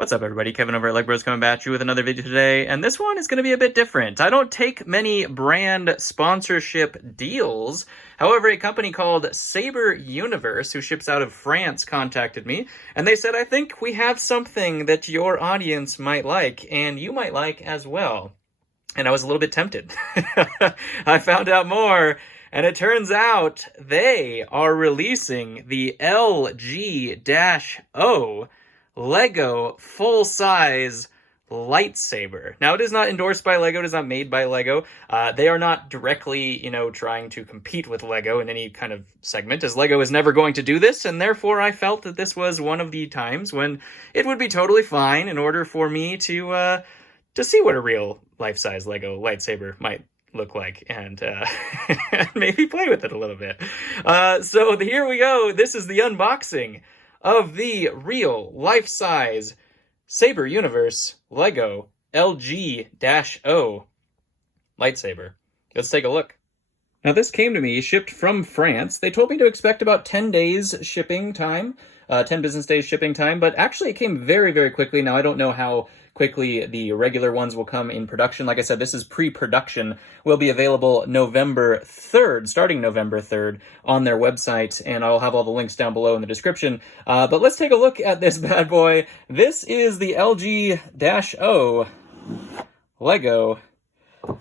What's up, everybody? Kevin over at LEGbrOs coming back to you with another video today, and this one is going to be a bit different. I don't take many brand sponsorship deals. However, a company called Saber Universe, who ships out of France, contacted me, and they said, I think we have something that your audience might like, and you might like as well. And I was a little bit tempted. I found out more, and it turns out they are releasing the LG-O Lego full-size lightsaber. Now, it is not endorsed by Lego. It is not made by Lego. They are not directly, trying to compete with Lego in any kind of segment, as Lego is never going to do this, and therefore I felt that this was one of the times when it would be totally fine in order for me to see what a real life-size Lego lightsaber might look like, and maybe play with it a little bit. So here we go. This is the unboxing of the real life-size Saber Universe Lego LG-O lightsaber. Let's take a look. Now, this came to me shipped from France. They told me to expect about 10 days shipping time, 10 business days shipping time, but actually it came very, very quickly. Now, I don't know how quickly the regular ones will come in production. Like I said, this is pre-production. Will be available November 3rd, starting November 3rd on their website, and I'll have all the links down below in the description. But let's take a look at this bad boy. This is the LG-O Lego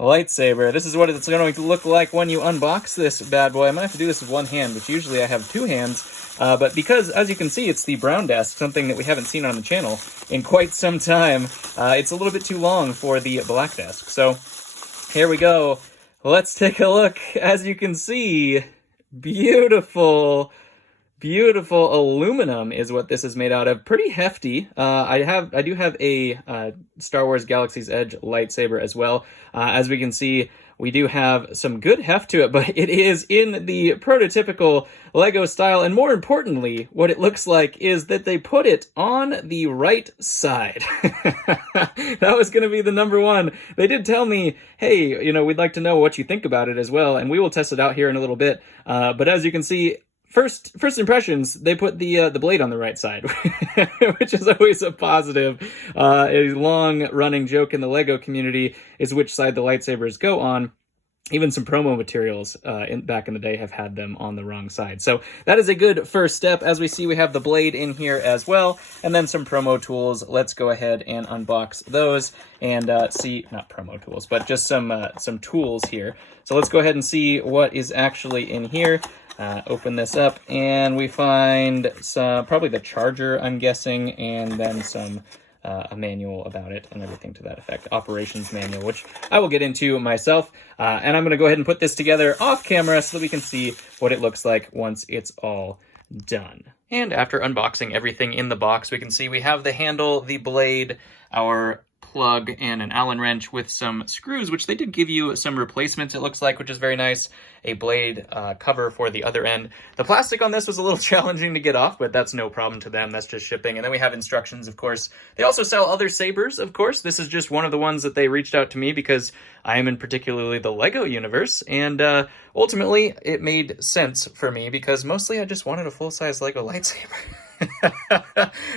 lightsaber. This is what it's going to look like when you unbox this bad boy. I might have to do this with one hand, which usually I have two hands. But because, as you can see, it's the brown desk, something that we haven't seen on the channel in quite some time, it's a little bit too long for the black desk. So here we go. Let's take a look. As you can see, beautiful, beautiful aluminum is what this is made out of. Pretty hefty. I do have a Star Wars Galaxy's Edge lightsaber as well. As we can see, we do have some good heft to it, but it is in the prototypical Lego style. And more importantly, what it looks like is that they put it on the right side. That was going to be the number one. They did tell me, hey, we'd like to know what you think about it as well, and we will test it out here in a little bit. But as you can see, First impressions, they put the blade on the right side, which is always a positive. A long-running joke in the LEGO community is which side the lightsabers go on. Even some promo materials back in the day have had them on the wrong side. So that is a good first step. As we see, we have the blade in here as well, and then some promo tools. Let's go ahead and unbox those and see, not promo tools, but just some tools here. So let's go ahead and see what is actually in here. Open this up, and we find some, probably the charger, I'm guessing, and then some a manual about it and everything to that effect. Operations manual, which I will get into myself. And I'm going to go ahead and put this together off camera so that we can see what it looks like once it's all done. And after unboxing everything in the box, we can see we have the handle, the blade, our plug, and an Allen wrench with some screws, which they did give you some replacements, it looks like, which is very nice. A blade cover for the other end. The plastic on this was a little challenging to get off, but that's no problem to them. That's just shipping. And then we have instructions, of course. They also sell other sabers, of course. This is just one of the ones that they reached out to me because I am in particularly the Lego universe. And ultimately, it made sense for me because mostly I just wanted a full-size Lego lightsaber.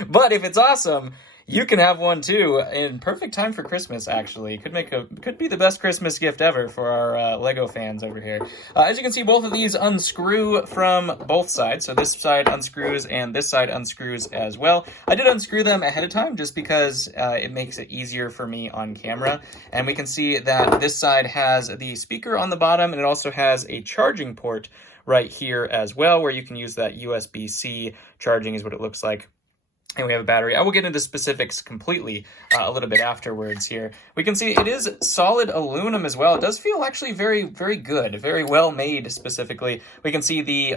But if it's awesome, you can have one too, in perfect time for Christmas, actually. Could be the best Christmas gift ever for our Lego fans over here. As you can see, both of these unscrew from both sides. So this side unscrews and this side unscrews as well. I did unscrew them ahead of time just because it makes it easier for me on camera. And we can see that this side has the speaker on the bottom, and it also has a charging port right here as well, where you can use that USB-C charging is what it looks like. And we have a battery. I will get into specifics completely a little bit afterwards here. We can see it is solid aluminum as well. It does feel actually very, very good, very well made specifically. We can see the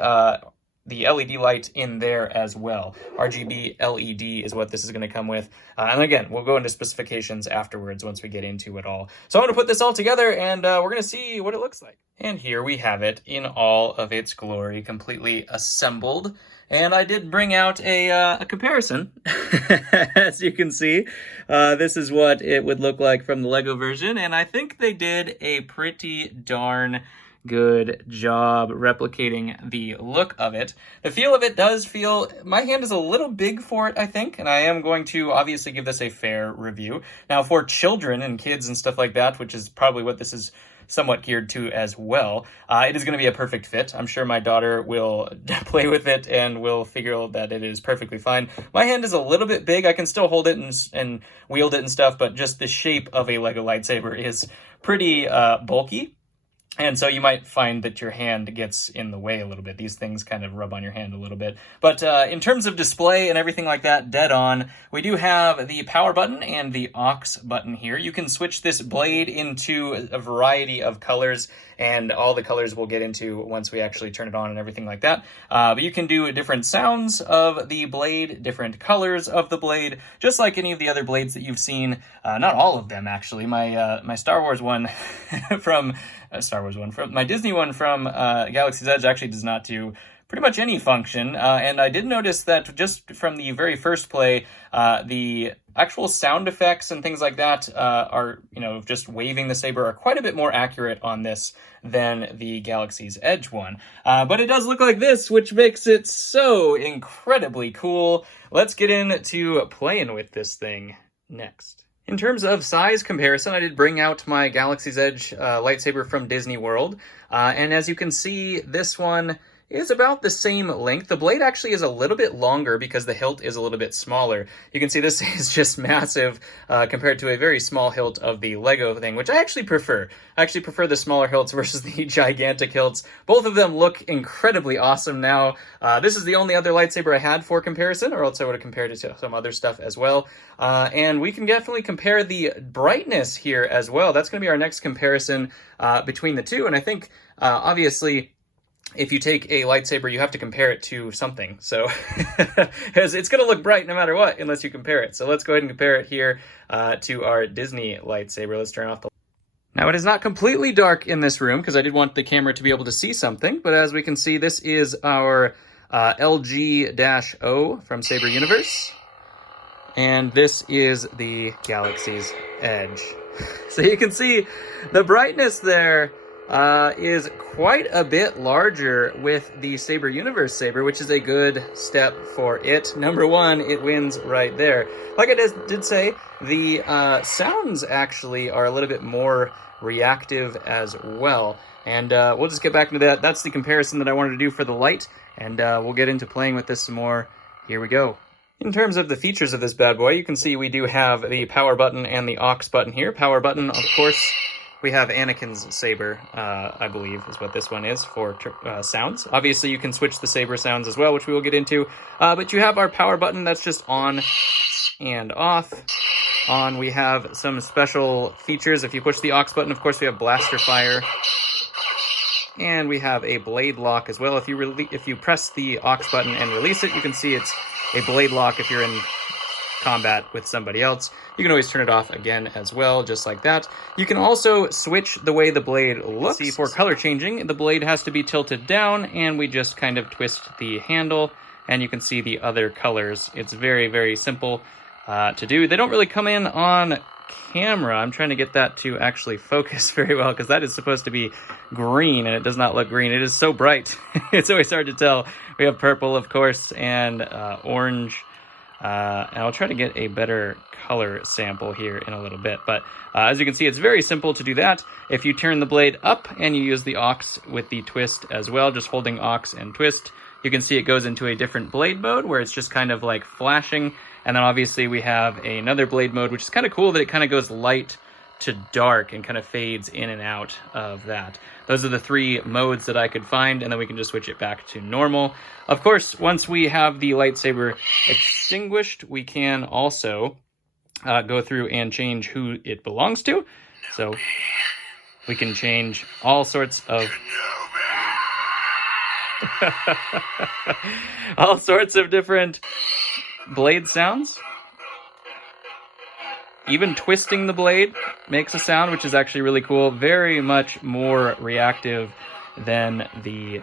LED light in there as well. RGB LED is what this is going to come with. And again, we'll go into specifications afterwards once we get into it all. So I'm going to put this all together, and we're going to see what it looks like. And here we have it in all of its glory, completely assembled. And I did bring out a comparison. As you can see, this is what it would look like from the Lego version, and I think they did a pretty darn good job replicating the look of it. The feel of it does feel, my hand is a little big for it, I think, and I am going to obviously give this a fair review. Now, for children and kids and stuff like that, which is probably what this is somewhat geared to as well, it is going to be a perfect fit. I'm sure my daughter will play with it and will figure that it is perfectly fine. My hand is a little bit big. I can still hold it and wield it and stuff, but just the shape of a Lego lightsaber is pretty bulky. And so you might find that your hand gets in the way a little bit. These things kind of rub on your hand a little bit. But in terms of display and everything like that, dead on. We do have the power button and the aux button here. You can switch this blade into a variety of colors, and all the colors we'll get into once we actually turn it on and everything like that. But you can do different sounds of the blade, different colors of the blade, just like any of the other blades that you've seen. Not all of them, actually. My Star Wars one from my Disney one from Galaxy's Edge actually does not do pretty much any function, and I did notice that just from the very first play, the actual sound effects and things like that are, just waving the saber are quite a bit more accurate on this than the Galaxy's Edge one. But it does look like this, which makes it so incredibly cool. Let's get into playing with this thing next. In terms of size comparison, I did bring out my Galaxy's Edge lightsaber from Disney World, and as you can see, this one is about the same length. The blade actually is a little bit longer because the hilt is a little bit smaller. You can see this is just massive compared to a very small hilt of the Lego thing, which I actually prefer. I actually prefer the smaller hilts versus the gigantic hilts. Both of them look incredibly awesome now. This is the only other lightsaber I had for comparison, or else I would have compared it to some other stuff as well. And we can definitely compare the brightness here as well. That's going to be our next comparison between the two. And I think, obviously, if you take a lightsaber, you have to compare it to something. So because it's going to look bright no matter what, unless you compare it. So let's go ahead and compare it here to our Disney lightsaber. Let's turn off the... Now, it is not completely dark in this room because I did want the camera to be able to see something. But as we can see, this is our LG-O from Saber Universe. And this is the Galaxy's Edge. So you can see the brightness there is quite a bit larger with the Saber Universe saber, which is a good step for it. Number one, it wins right there. Like I did say, the sounds actually are a little bit more reactive as well. And we'll just get back into that. That's the comparison that I wanted to do for the light, and we'll get into playing with this some more. Here we go. In terms of the features of this bad boy, you can see we do have the power button and the aux button here. Power button, of course, we have Anakin's saber, I believe is what this one is for sounds. Obviously, you can switch the saber sounds as well, which we will get into. But you have our power button that's just on and off. On, we have some special features. If you push the aux button, of course, we have blaster fire. And we have a blade lock as well. If you press the aux button and release it, you can see it's a blade lock if you're in combat with somebody else. You can always turn it off again as well, just like that. You can also switch the way the blade looks. See, for color changing, the blade has to be tilted down, and we just kind of twist the handle, and you can see the other colors. It's very, very simple to do. They don't really come in on camera. I'm trying to get that to actually focus very well, because that is supposed to be green, and it does not look green. It is so bright. It's always hard to tell. We have purple, of course, and orange. And I'll try to get a better color sample here in a little bit. But as you can see, it's very simple to do that. If you turn the blade up and you use the aux with the twist as well, just holding aux and twist, you can see it goes into a different blade mode where it's just kind of like flashing. And then obviously we have another blade mode, which is kind of cool that it kind of goes light to dark and kind of fades in and out of that. Those are the three modes that I could find, and then we can just switch it back to normal. Of course, once we have the lightsaber extinguished, we can also go through and change who it belongs to. So we can change all sorts of all sorts of different blade sounds. Even twisting the blade makes a sound, which is actually really cool. Very much more reactive than the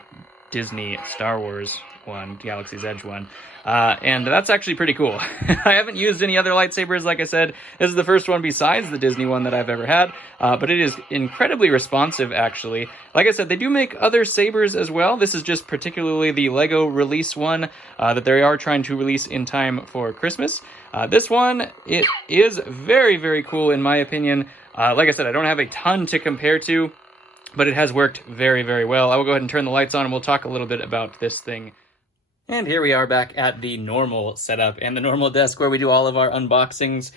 Disney Star Wars one, Galaxy's Edge one. And that's actually pretty cool. I haven't used any other lightsabers, like I said. This is the first one besides the Disney one that I've ever had, but it is incredibly responsive, actually. Like I said, they do make other sabers as well. This is just particularly the LEGO release one that they are trying to release in time for Christmas. This one, it is very, very cool in my opinion. Like I said, I don't have a ton to compare to, but it has worked very, very well. I will go ahead and turn the lights on and we'll talk a little bit about this thing. And here we are back at the normal setup and the normal desk where we do all of our unboxings.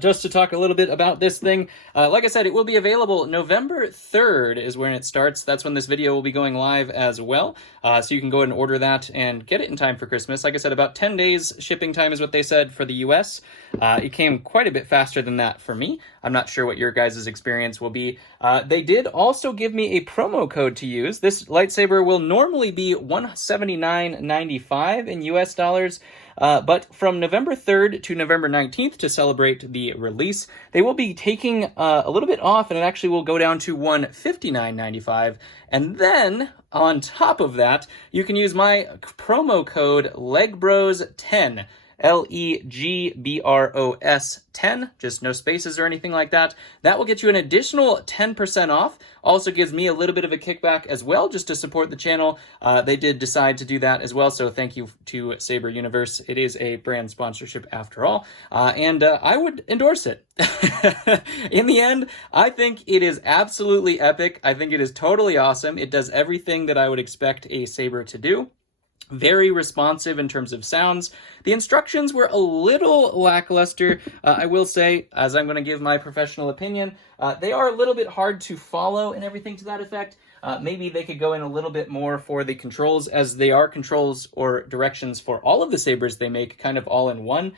Just to talk a little bit about this thing, like I said, it will be available November 3rd is when it starts. That's when this video will be going live as well. So you can go ahead and order that and get it in time for Christmas. Like I said, about 10 days shipping time is what they said for the US. It came quite a bit faster than that for me. I'm not sure what your guys' experience will be. They did also give me a promo code to use. This lightsaber will normally be $179.95 in US dollars. But from November 3rd to November 19th to celebrate the release, they will be taking a little bit off, and it actually will go down to $159.95. And then, on top of that, you can use my promo code LEGBROS10. LEGBROS 10, just no spaces or anything like that. That will get you an additional 10% off. Also gives me a little bit of a kickback as well, just to support the channel. They did decide to do that as well, so thank you to Saber Universe. It is a brand sponsorship after all, and I would endorse it. In the end, I think it is absolutely epic. I think it is totally awesome. It does everything that I would expect a saber to do. Very responsive in terms of sounds. The instructions were a little lackluster, I will say, as I'm going to give my professional opinion. They are a little bit hard to follow and everything to that effect. Maybe they could go in a little bit more for the controls, as they are controls or directions for all of the sabers they make kind of all in one,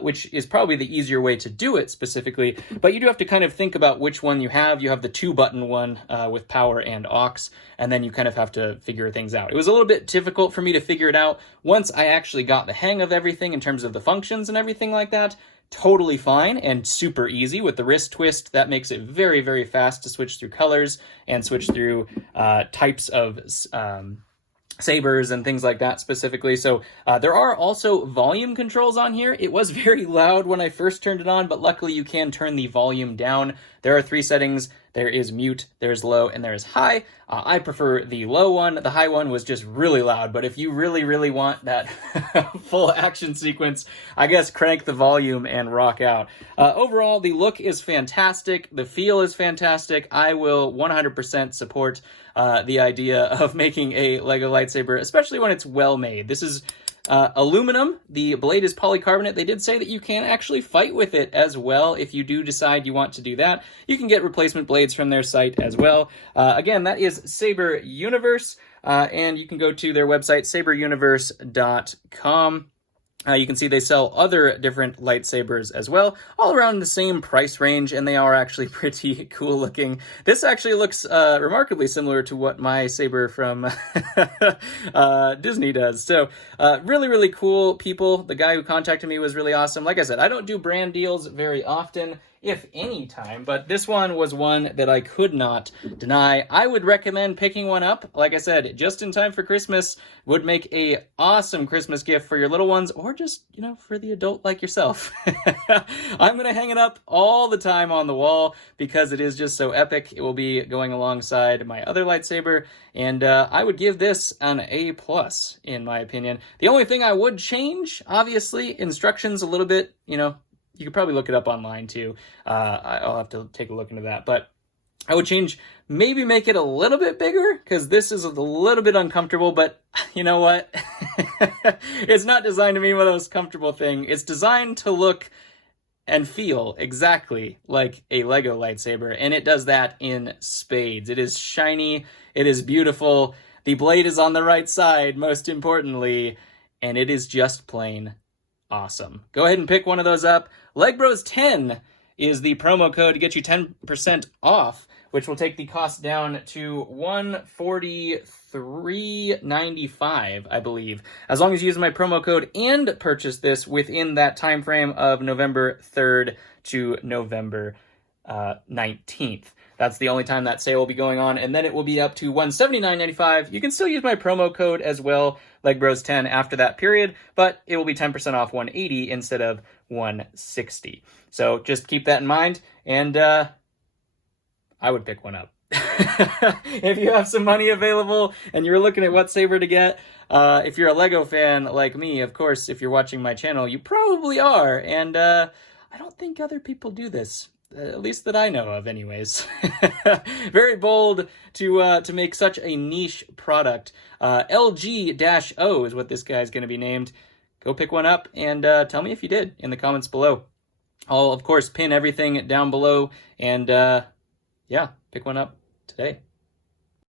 which is probably the easier way to do it specifically. But you do have to kind of think about which one you have. You have the 2-button one with power and aux, and then you kind of have to figure things out. It was a little bit difficult for me to figure it out. Once I actually got the hang of everything in terms of the functions and everything like that, totally fine and super easy. With the wrist twist, that makes it very, very fast to switch through colors and switch through types of sabers and things like that specifically. So there are also volume controls on here. It was very loud when I first turned it on, but luckily you can turn the volume down. There are 3 settings. There is mute, there's low, and there's high. I prefer the low one. The high one was just really loud, but if you really, really want that full action sequence, I guess crank the volume and rock out. Overall, the look is fantastic. The feel is fantastic. I will 100% support the idea of making a LEGO lightsaber, especially when it's well made. This is aluminum. The blade is polycarbonate. They did say that you can actually fight with it as well if you do decide you want to do that. You can get replacement blades from their site as well. Again, that is Saber Universe, and you can go to their website, saberuniverse.com. You can see they sell other different lightsabers as well, all around the same price range, and they are actually pretty cool looking. This actually looks remarkably similar to what my saber from Disney does. So really, really cool people. The guy who contacted me was really awesome. Like I said, I don't do brand deals very often, if any time, but this one was one that I could not deny. I would recommend picking one up. Like I said, just in time for Christmas, would make a awesome Christmas gift for your little ones, or just, you know, for the adult like yourself. I'm gonna hang it up all the time on the wall because it is just so epic. It will be going alongside my other lightsaber, and I would give this an A+, in my opinion. The only thing I would change, obviously, instructions a little bit, you know, you could probably look it up online too. I'll have to take a look into that. But I would change, maybe make it a little bit bigger, because this is a little bit uncomfortable, but you know what? It's not designed to be one of those comfortable things. It's designed to look and feel exactly like a LEGO lightsaber, and it does that in spades. It is shiny, it is beautiful, the blade is on the right side, most importantly, and it is just plain awesome. Go ahead and pick one of those up. LEGBROS10 is the promo code to get you 10% off, which will take the cost down to $143.95, I believe, as long as you use my promo code and purchase this within that time frame of November 3rd to November 19th. That's the only time that sale will be going on, and then it will be up to $179.95. You can still use my promo code as well, LEGbrOs10, after that period, but it will be 10% off $180 instead of $160. So just keep that in mind, and I would pick one up. If you have some money available and you're looking at what saber to get, if you're a Lego fan like me, of course, if you're watching my channel, you probably are, and I don't think other people do this. At least that I know of, anyways. Very bold to make such a niche product. LG-O is what this guy's going to be named. Go pick one up and tell me if you did in the comments below. I'll, of course, pin everything down below, and yeah, pick one up today.